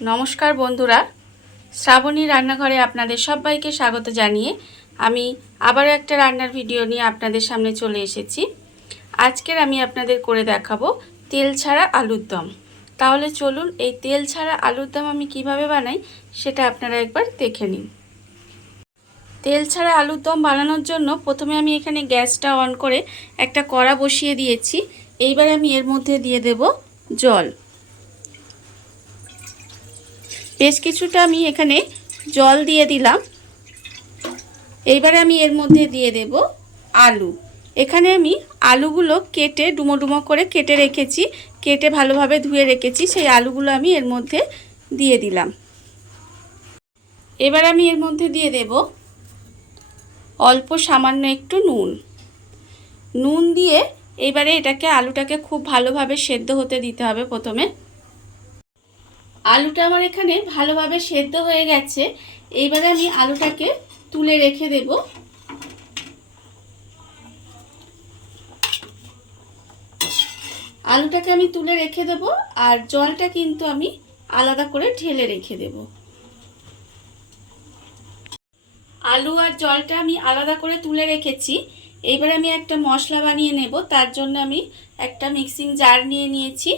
নমস্কার বন্ধুরা। শ্রাবণী রান্নাঘরে আপনাদের সবাইকে স্বাগত জানিয়ে আমি আবার একটা রান্নার ভিডিও নিয়ে আপনাদের সামনে চলে এসেছি। আজকের আমি আপনাদের করে দেখাবো তেল ছাড়া আলুর দম। তাহলে চলুন এই তেল ছাড়া আলুর দম আমি কীভাবে বানাই সেটা আপনারা একবার দেখে নিন। তেল ছাড়া আলুর দম বানানোর জন্য প্রথমে আমি এখানে গ্যাসটা অন করে একটা কড়া বসিয়ে দিয়েছি। এইবার আমি এর মধ্যে দিয়ে দেব জল। বেশ কিছুটা আমি এখানে জল দিয়ে দিলাম। এইবারে আমি এর মধ্যে দিয়ে দেব আলু। এখানে আমি আলুগুলো কেটে ডুমো ডুমো করে কেটে রেখেছি, কেটে ভালোভাবে ধুয়ে রেখেছি, সেই আলুগুলো আমি এর মধ্যে দিয়ে দিলাম। এবার আমি এর মধ্যে দিয়ে দেব অল্প সামান্য একটু নুন। নুন দিয়ে এবারে এটাকে, আলুটাকে খুব ভালোভাবে সেদ্ধ হতে দিতে হবে প্রথমে। আলুটা আমার এখানে ভালোভাবে সেদ্ধ হয়ে গেছে। এইবারে আমি আলুটাকে তুলে রেখে দেব। আলুটাকে আমি তুলে রেখে দেব আর জলটা কিন্তু আমি আলাদা করে ঢেলে রেখে দেব। আলু আর জলটা আমি আলাদা করে তুলে রেখেছি। এবার আমি একটা মশলা বানিয়ে নেব, তার জন্য আমি একটা মিক্সিং জার নিয়ে নিয়েছি।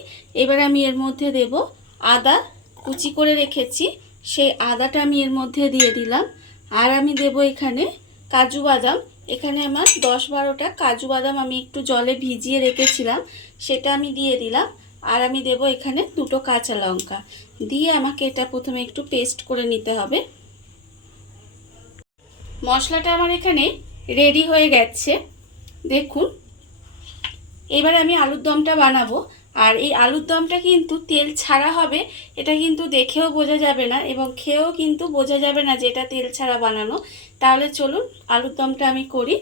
এবার আমি এর মধ্যে দেব আদা কুচি করে রেখেছি। সেই আদাটা আমি এর মধ্যে দিয়ে দিলাম। আর আমি দেব এখানে কাজু বাদাম। এখানে আমার দশ বারোটা কাজু বাদাম আমি একটু জলে ভিজিয়ে রেখেছিলাম, সেটা আমি দিয়ে দিলাম। আর আমি দেব এখানে দুটো কাঁচা লঙ্কা। দিয়ে আমাকে এটা প্রথমে একটু পেস্ট করে নিতে হবে। মশলাটা আমার এখানে রেডি হয়ে গেছে। দেখুন, এবার আমি আলুর দমটা বানাবো। আর এই আলুর দমটা কিন্তু তেল ছাড়া হবে, এটা কিন্তু দেখেও বোঝা যাবে না এবং খেয়েও কিন্তু বোঝা যাবে না যে এটা তেল ছাড়া বানানো। তাহলে চলুন আলুর দমটা আমি করি।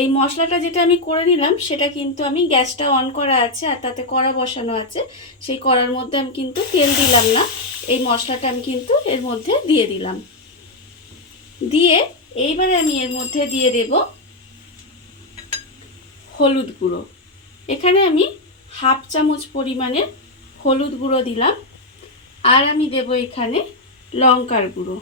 এই মশলাটা যেটা আমি করে নিলাম, সেটা কিন্তু আমি গ্যাসটা অন করা আছে আর তাতে কড়া বসানো আছে। সেই কড়ার মধ্যে আমি কিন্তু তেল দিলাম না, এই মশলাটা আমি কিন্তু এর মধ্যে দিয়ে দিলাম। দিয়ে এইবারে আমি এর মধ্যে দিয়ে দেব হলুদ গুঁড়ো। এখানে আমি হাফ চামচ পরিমাণে হলুদ গুঁড়ো দিলাম। আর আমি দেব এখানে লঙ্কার গুঁড়ো।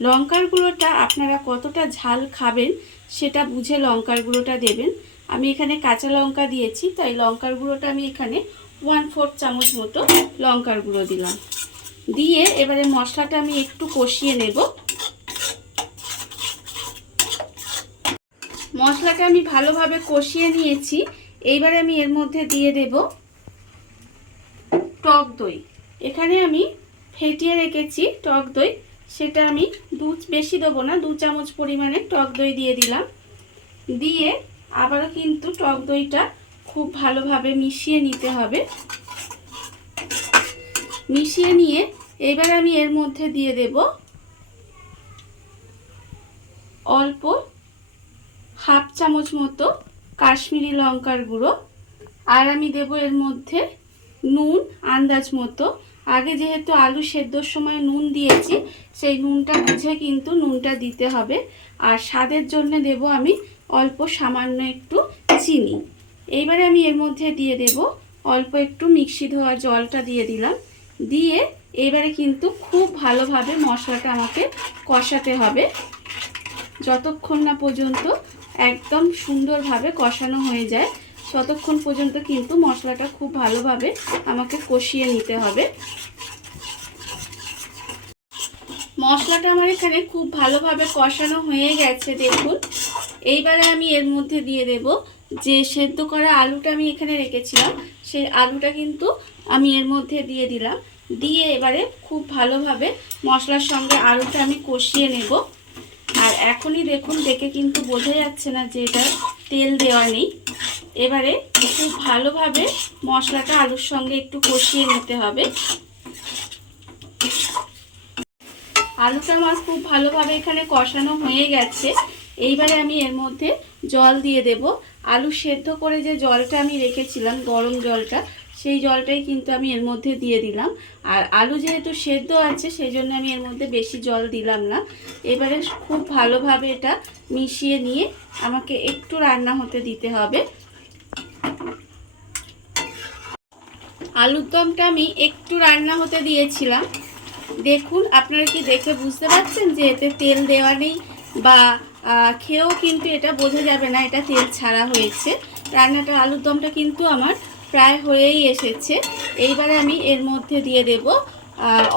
লঙ্কার গুঁড়োটা আপনারা কতটা ঝাল খাবেন সেটা বুঝে লঙ্কার গুঁড়োটা দেবেন। আমি এখানে কাঁচা লঙ্কা দিয়েছি, তাই লঙ্কার গুঁড়োটা আমি এখানে ওয়ান ফোর্থ চামচ মতো লঙ্কার গুঁড়ো দিলাম। দিয়ে এবারে মশলাটা আমি একটু কষিয়ে নেব। মশলাটা আমি ভালোভাবে কষিয়ে নিয়েছি। এইবারে আমি এর মধ্যে দিয়ে দেব টক দই। এখানে আমি ফেটিয়ে রেখেছি টক দই। সেটা আমি দু, বেশি দেবো না, দু চামচ পরিমাণে টক দই দিয়ে দিলাম। দিয়ে আবারও কিন্তু টক দইটা খুব ভালোভাবে মিশিয়ে নিতে হবে। মিশিয়ে নিয়ে এবার আমি এর মধ্যে দিয়ে দেব অল্প হাফ চামচ মতো কাশ্মীরি লঙ্কার গুঁড়ো। আর আমি দেব এর মধ্যে নুন, আন্দাজ মতো। আগে যেহেতু আলু সেদ্ধর সময় নুন দিয়েছি, সেই নুনটা বুঝে কিন্তু নুনটা দিতে হবে। আর স্বাদের জন্য দেব আমি অল্প সামান্য একটু চিনি। এইবারে আমি এর মধ্যে দিয়ে দেব অল্প একটু মিক্সি ধোয়া জলটা দিয়ে দিলাম। দিয়ে এইবারে কিন্তু খুব ভালোভাবে মশলাটা আমাকে কষাতে হবে। যতক্ষণ না পর্যন্ত একদম সুন্দরভাবে কষানো হয়ে যায়। ততক্ষণ পর্যন্ত কিন্তু মশলাটা খুব ভালোভাবে আমাকে কষিয়ে নিতে হবে। মশলাটা আমার এখানে খুব ভালোভাবে কষানো হয়ে গেছে, দেখুন। এইবারে আমি এর মধ্যে দিয়ে দেব যে সেদ্ধ করা আলুটা আমি এখানে রেখেছিলাম, সেই আলুটা কিন্তু আমি এর মধ্যে দিয়ে দিলাম। দিয়ে এবারে খুব ভালোভাবে মশলার সঙ্গে আলুটা আমি কষিয়ে নেব। আর এখনই দেখুন, দেখে কিন্তু বোঝা যাচ্ছে না যে এটা তেল দেওয়া নেই। এবারে খুব ভালোভাবে মশলাটা আলুর সঙ্গে একটু কষিয়ে নিতে হবে। আলুটা মাছ খুব ভালোভাবে এখানে কষানো হয়ে গেছে। এইবারে আমি এর মধ্যে জল দিয়ে দেব। আলু সেদ্ধ করে যে জলটা আমি রেখেছিলাম, গরম জলটা সেই জলটাই কিন্তু আমি এর মধ্যে দিয়ে দিলাম। আর আলু যেহেতু সেদ্ধ আছে, সেই জন্য আমি এর মধ্যে বেশি জল দিলাম না। এবারে খুব ভালোভাবে এটা মিশিয়ে নিয়ে আমাকে একটু রান্না হতে দিতে হবে। আলুর দমটা আমি একটু রান্না হতে দিয়েছিলাম। দেখুন, আপনারা কি দেখে বুঝতে পারছেন যে এতে তেল দেওয়া নেই? বা খেয়েও কিন্তু এটা বোঝা যাবে না, এটা তেল ছাড়া হয়েছে। রান্নাটা আলুর দমটা কিন্তু আমার প্রায় হয়েই এসেছে। এইবারে আমি এর মধ্যে দিয়ে দেব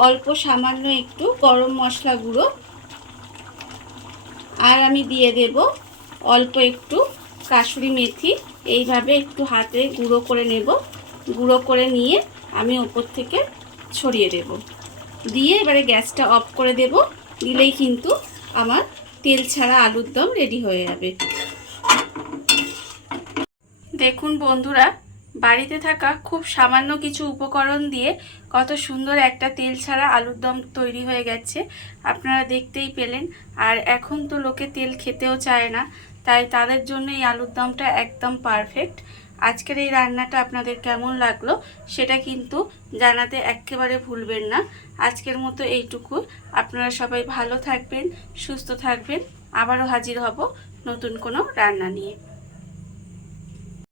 অল্প সামান্য একটু গরম মশলা গুঁড়ো। আর আমি দিয়ে দেব অল্প একটু কাসুরি মেথি। এইভাবে একটু হাতে গুঁড়ো করে নেব। গুঁড়ো করে নিয়ে আমি ওপর থেকে ছড়িয়ে দেব। দিয়ে এবারে গ্যাসটা অফ করে দেব। দিলেই কিন্তু আমার তেল ছাড়া আলুর দম রেডি হয়ে যাবে। দেখুন বন্ধুরা বাড়িতে থাকা খুব সামান্য কিছু উপকরণ দিয়ে কত সুন্দর একটা তেল ছাড়া আলুর দম তৈরি হয়ে গেছে। আপনারা দেখতেই পেলেন। আর এখন তো লোকে তেল খেতেও চায় না, তাই তাদের জন্য এই আলুর দমটা একদম পারফেক্ট আজকের এই রান্নাটা আপনাদের কেমন লাগল সেটা কিন্তু জানাতে একেবারে ভুলবেন না। আজকের মতো এইটুকু। আপনারা সবাই ভালো থাকবেন, সুস্থ থাকবেন। আবারও হাজির হব নতুন কোনো রান্না নিয়ে।